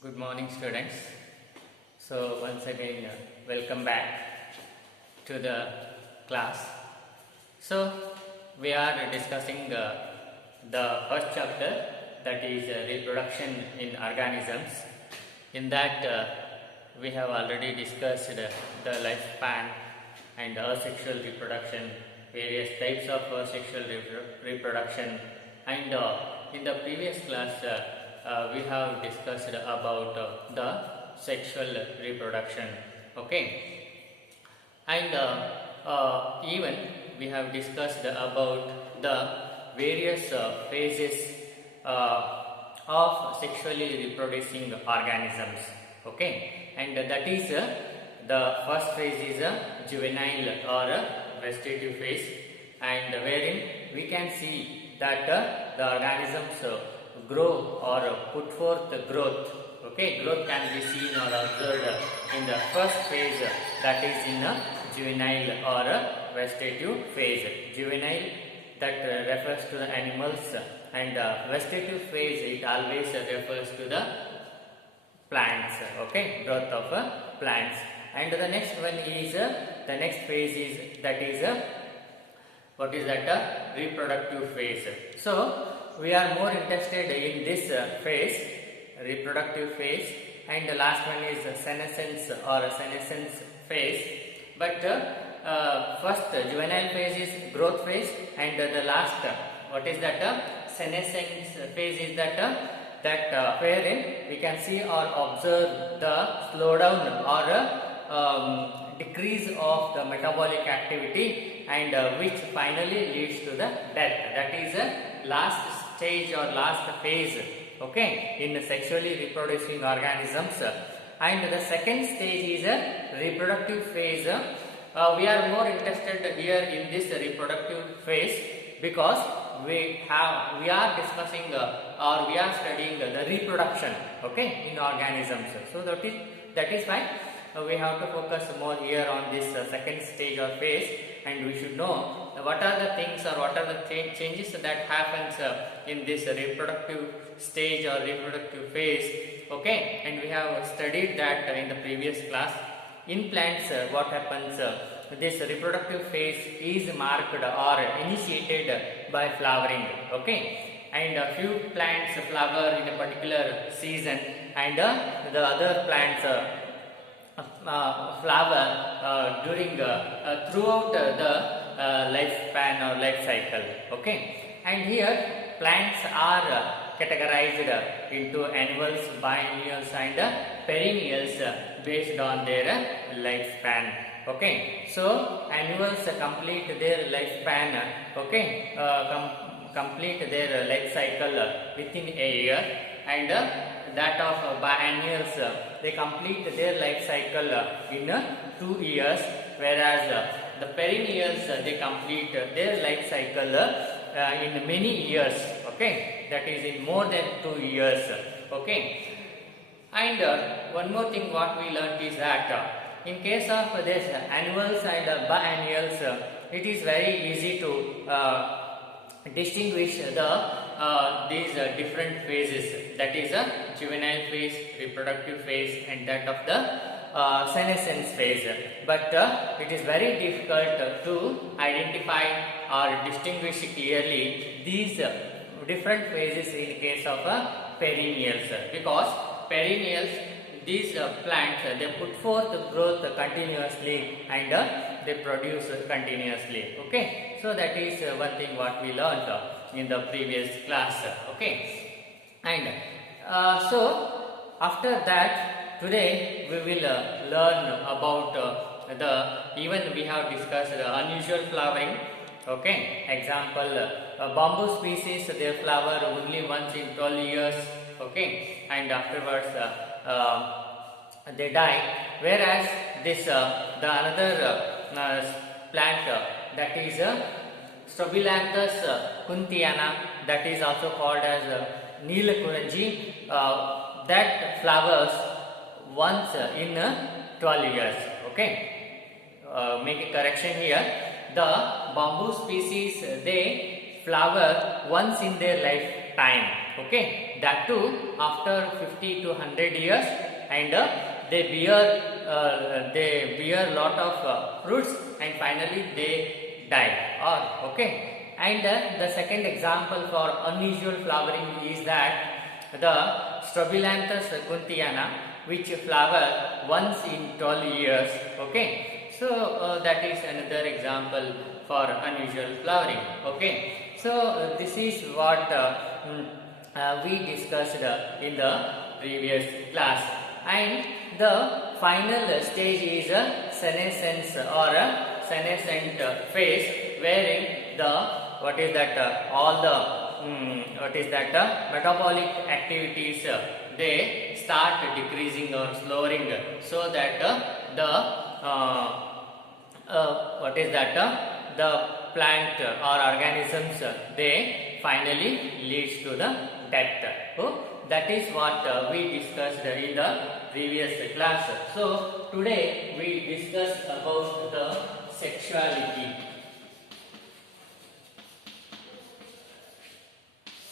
Good morning, students. So, once again, welcome back to the class. So, we are discussing the first chapter, that is reproduction in organisms. In that, we have already discussed the lifespan and asexual reproduction, various types of sexual reproduction, and in the previous class, we have discussed about the sexual reproduction. Okay, and even we have discussed about the various phases of sexually reproducing organisms. Okay, and that is the first phase is a juvenile or a vegetative phase, and wherein we can see that the organisms grow or put forth growth. Okay, growth can be seen or observed in the first phase, that is in a juvenile or a vegetative phase. Juvenile, that refers to the animals, and vegetative phase, it always refers to the plants. Okay, growth of plants. And the next one is the next phase is, that is what is that? Reproductive phase. So we are more interested in this phase, reproductive phase, and the last one is senescence or senescence phase. But first juvenile phase is growth phase, and the last what is that? Senescence phase is that wherein we can see or observe the slowdown or decrease of the metabolic activity, and which finally leads to the death. That is last stage or last phase, okay, in sexually reproducing organisms. And the second stage is a reproductive phase. We are more interested here in this reproductive phase because we are discussing or we are studying the reproduction, okay, in organisms. So that is why we have to focus more here on this second stage or phase, and we should know what are the things or what are the changes that happens in this reproductive stage or reproductive phase. Okay, and we have studied that in the previous class. In plants, what happens? This reproductive phase is marked or initiated by flowering. Okay, and a few plants flower in a particular season, and the other plants flower during throughout the lifespan or life cycle. Okay, and here plants are categorized into annuals, biennials, and perennials based on their lifespan. Okay, so annuals complete their lifespan. Okay, complete their life cycle within a year, and that of biennials, they complete their life cycle in 2 years, whereas the perennials, they complete their life cycle in many years. Okay, that is in more than 2 years. Okay, and one more thing what we learned is that in case of this annuals and biennials, it is very easy to distinguish these different phases, that is a juvenile phase, reproductive phase, and that of the senescence phase. But it is very difficult to identify or distinguish clearly these different phases in case of perennials, because perennials, these plants, they put forth growth continuously, and they produce continuously. Okay, so that is one thing what we learned in the previous class. Okay, and so after that, today we will learn about even we have discussed unusual flowering. Okay, example, bamboo species, they flower only once in 12 years. Okay, and afterwards they die, whereas this the another plant, that is Strobilanthes kuntiana, that is also called as Neelakuranji, that flowers once in 12 years. Okay, make a correction here. The bamboo species, they flower once in their lifetime. Okay, that too after 50 to 100 years, and they bear lot of fruits, and finally they die. Or okay, and the second example for unusual flowering is that the Strobilanthes kunthiana, which flower once in 12 years. Okay, so that is another example for unusual flowering. Okay, so this is what we discussed in the previous class, and the final stage is a senescence or a senescent phase, wherein the what is that all the metabolic activities they start decreasing or slowing, so that the plant or organisms they finally leads to the death. So that is what we discussed in the previous class. So today we discuss about the sexuality.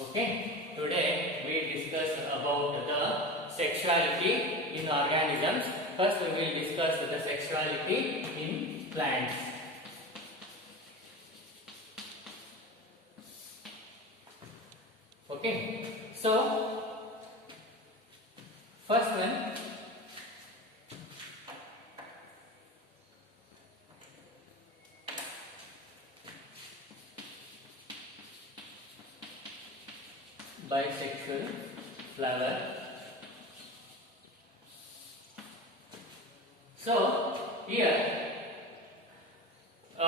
Okay, today we discuss about the sexuality in organisms. First we will discuss the sexuality in plants. Okay, so first one, bisexual flower. So here a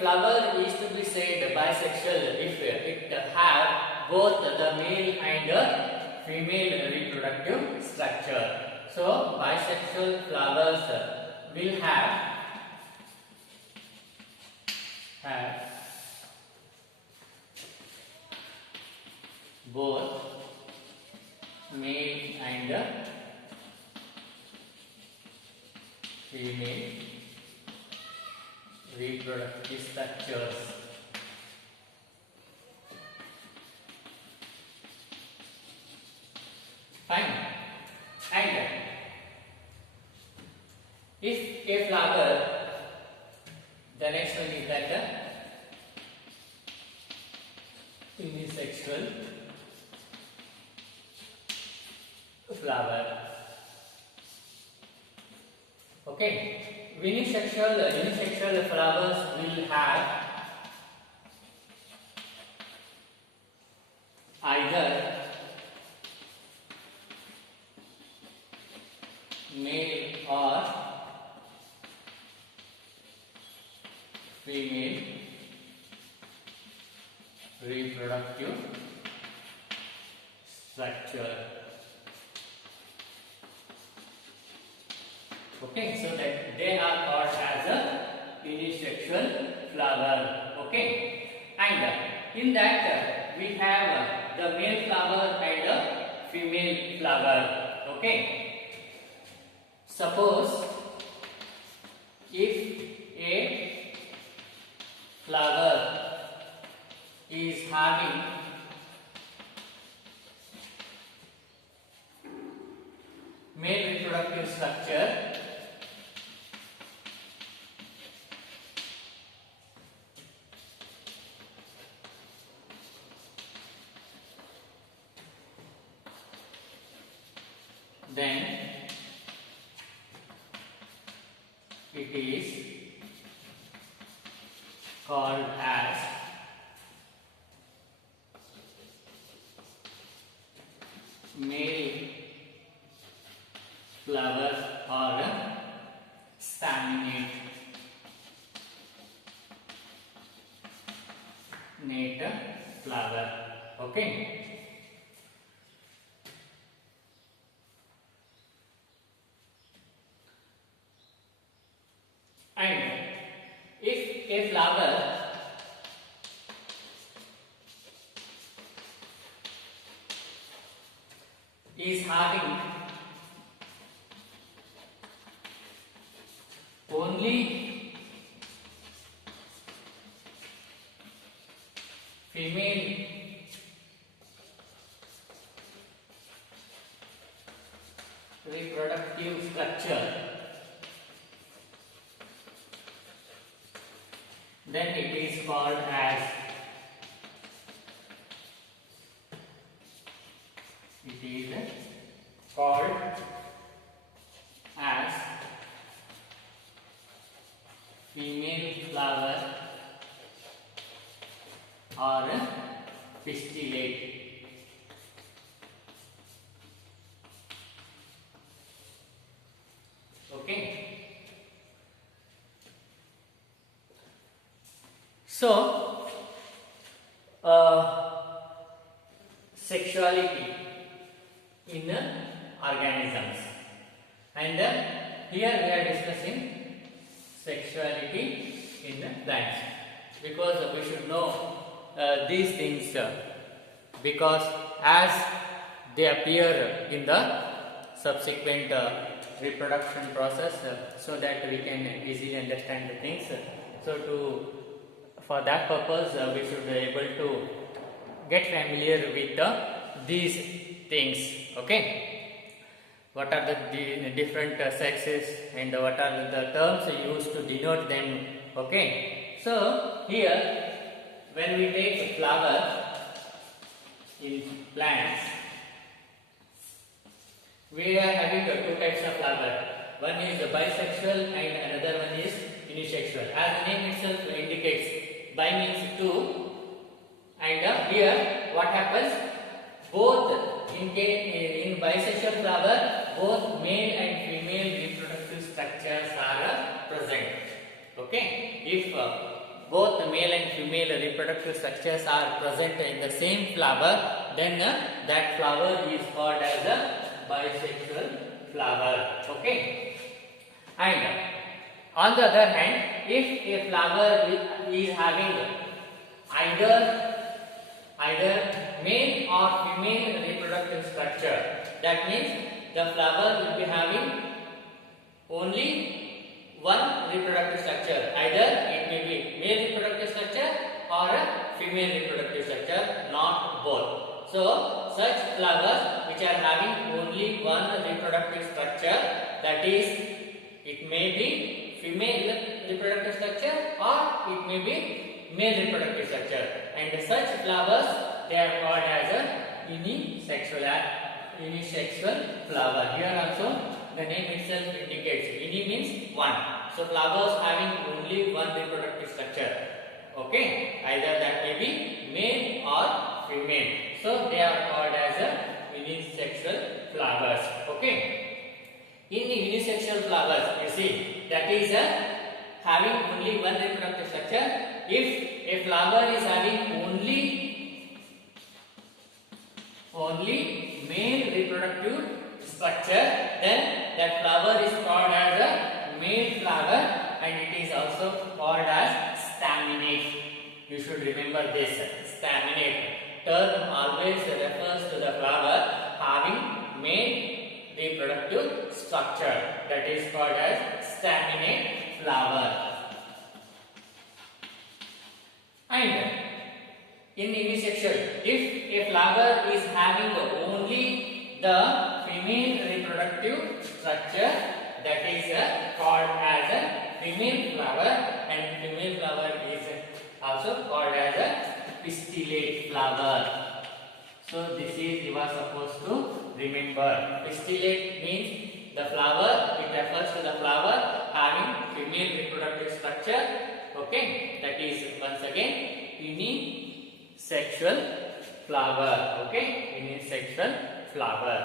flower is to be said bisexual if it have both the male and female reproductive structure. So bisexual flowers will have both male and female reproductive structures. Fine. And if a flower, the next one is that unisexual flower. Okay, unisexual flowers will have either male or female reproductive structure. Okay, so that they are called as a unisexual flower. Okay, and in that we have the male flower and the female flower. Okay, suppose if a flower is having male reproductive structure, then it is called as male flower or staminate flower. Okay. And if a flower is having only female reproductive structure, then it is called as female flower or pistillate. Okay. So, sexuality in organisms, and here we are discussing sexuality in plants, because we should know these things because as they appear in the subsequent reproduction process, so that we can easily understand the things. So for that purpose we should be able to get familiar with these things. Okay, what are the different sexes and what are the terms used to denote them. Okay, so here when we take flower in plants, we are having two types of flower. One is bisexual and another one is unisexual. As the name itself indicates, bi means two, and here what happens? Both in bisexual flower, both male and female reproductive structures are present. Okay, if both male and female reproductive structures are present in the same flower, then that flower is called as a bisexual flower. Okay, and on the other hand, if a flower is having either male or female reproductive structure, that means the flower will be having only one reproductive structure. Either it may be male reproductive structure or a female reproductive structure, not both. So such flowers which are having only one reproductive structure, that is, it may be female reproductive structure or it may be male reproductive structure, and such flowers they are called as a unisexual flower. Here also the name itself indicates uni means one. So flowers having only one reproductive structure. Okay, either that may be male or female. So they are called as a unisexual flowers. Okay. In unisexual flowers, you see, that is having only one reproductive structure. If a flower is having only male reproductive structure, then that flower is called as a male flower, and it is also called as staminate. You should remember this, staminate term always refers to the flower having male reproductive structure, that is called as staminate flower. And in unisexual, if a flower is having only the female reproductive structure, that is called as a female flower, and female flower is also called as a pistillate flower. So this is you are supposed to remember. Pistillate means the flower, it refers to the flower having female reproductive structure. Okay, that is once again unisexual flower. Okay, unisexual flower.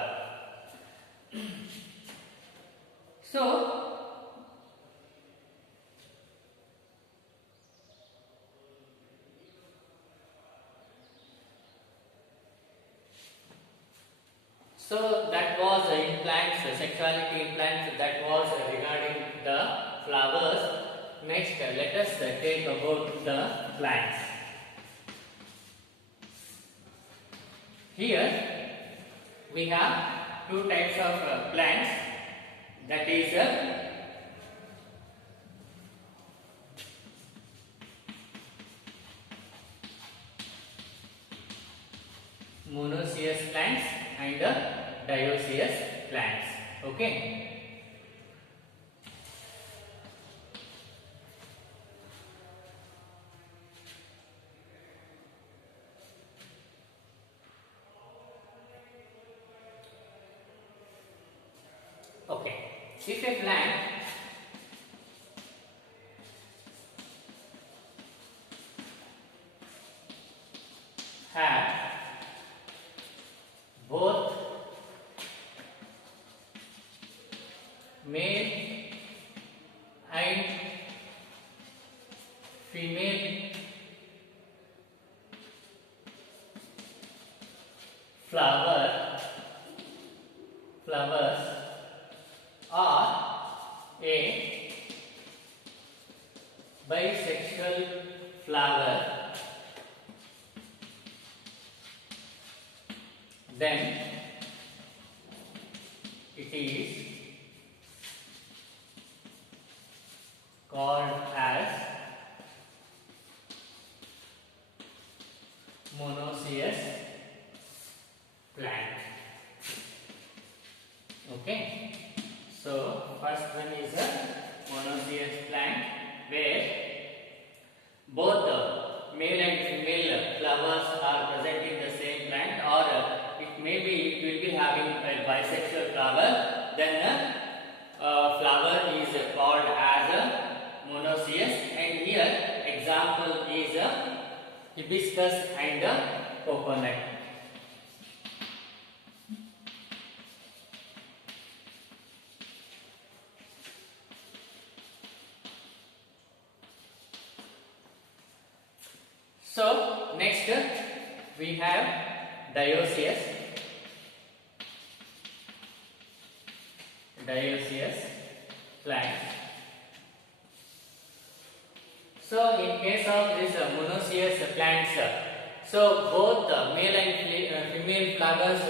So that was in plants, sexuality in plants, that was regarding the flowers. Next, let us take about the plants. Here we have two types of plants, that is monoecious plants and dioecious plants. Okay. Okay. If a plant have both male and female flowers are a bisexual flower, then it is called as monoecious plant. Okay. So first one is a monoecious plant where both the male and female flowers are present in the same plant, or it will be having a bisexual flower. Then flower is called as a monoecious, and here example is hibiscus and coconut. So next we have dioecious plants. So in case of this monoecious plants, so both the male and female flowers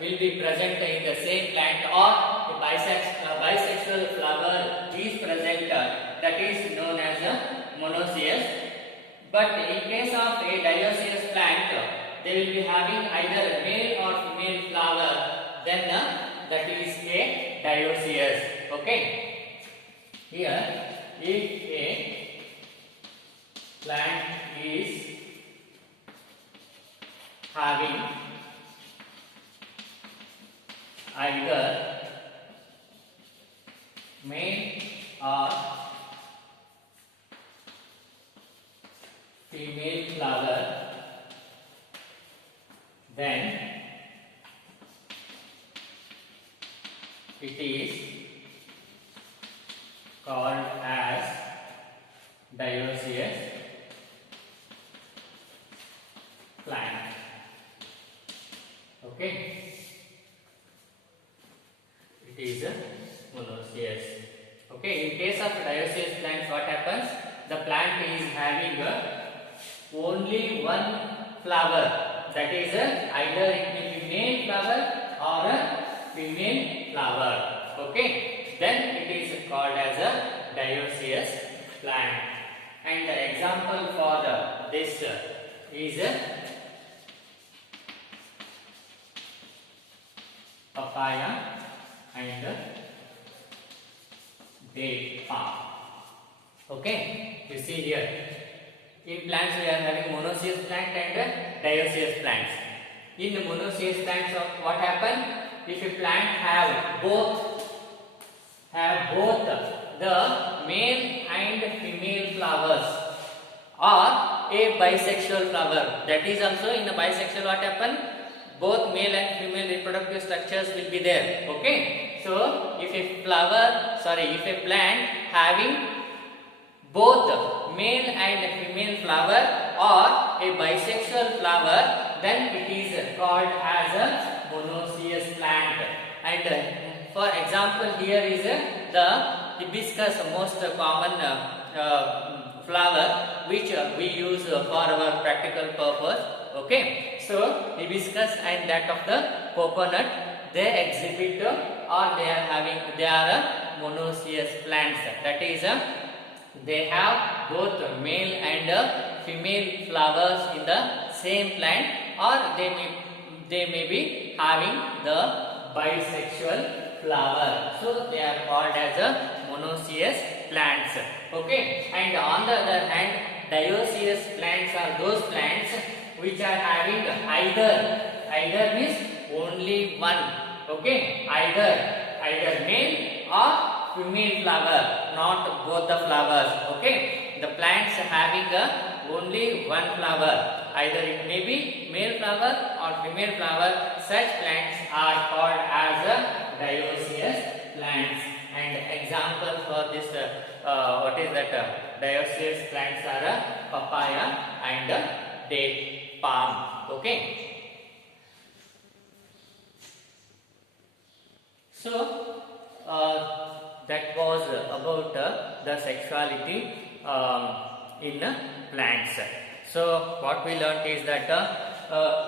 will be present in the same plant, or a bisexual flower is present, that is known as a monoecious. But in case of a dioecious plant, they will be having either male or female flower, then that is a dioecious. Okay. Here, if a plant is having either male or female flower, then it is called as dioecious plant. Okay, it is a monoecious. Okay, in case of dioecious plants, what happens? The plant is having only one flower, that is either it will be male flower or a female flower. Okay, then it is called as a dioecious plant. And the example for this is papaya and date palm. Okay, you see here, in plants we are having monoecious plant and dioecious plants. In the monoecious plants, what happen? If a plant have both the male and female flowers, or a bisexual flower, that is also in the bisexual, what happen? Both male and female reproductive structures will be there. Okay, so if a plant having both male and female flower or a bisexual flower, then it is called as a monoecious plant. And for example, here is the hibiscus, most common flower which we use for our practical purpose. Okay, so hibiscus and that of the coconut, they exhibit or they are monoecious plants. That is they have both male and female flowers in the same plant, or they may be having the bisexual flower. So they are called as a monoecious plants. Okay, and on the other hand, dioecious plants are those plants which are having either means only one. Okay, either male or female flower, not both the flowers. Okay, the plants having only one flower, either it may be male flower or female flower. Such plants are called as dioecious plants. And example for this, what is that? Dioecious plants are papaya and date palm. Okay. So that was about the sexuality in plants. So what we learnt is that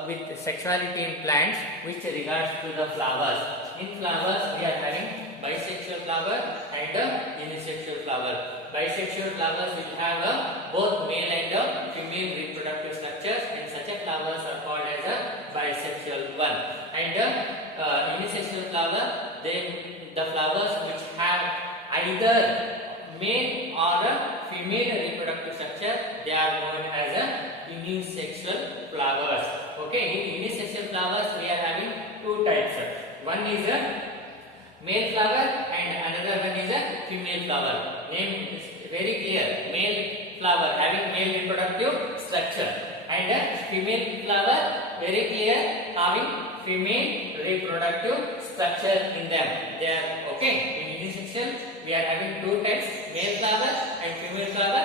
with sexuality in plants, which regards to the flowers. In flowers, we are having bisexual flower and unisexual flower. Bisexual flowers will have both male and female reproductive structures, and such a flowers are called as a bisexual one. And unisexual flower, the flowers which have either male or female reproductive structure, they are known as unisexual flowers. Okay, in unisexual flowers we are having two types. One is a male flower and another one is a female flower. Name is very clear: male flower having male reproductive structure, and female flower, very clear, having female reproductive structure in them. They are okay. In unisexual we are having two types: male flower and female flower.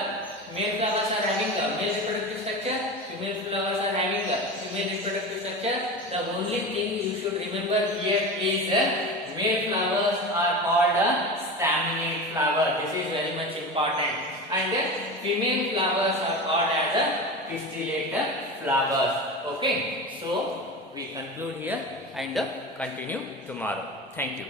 Male flowers are having a male reproductive structure, female flowers are having a female reproductive structure. The only thing you should remember here is male flowers are called staminate flower. This is very much important. And female flowers are called as pistillate flowers. Okay, so we conclude here and continue tomorrow. Thank you.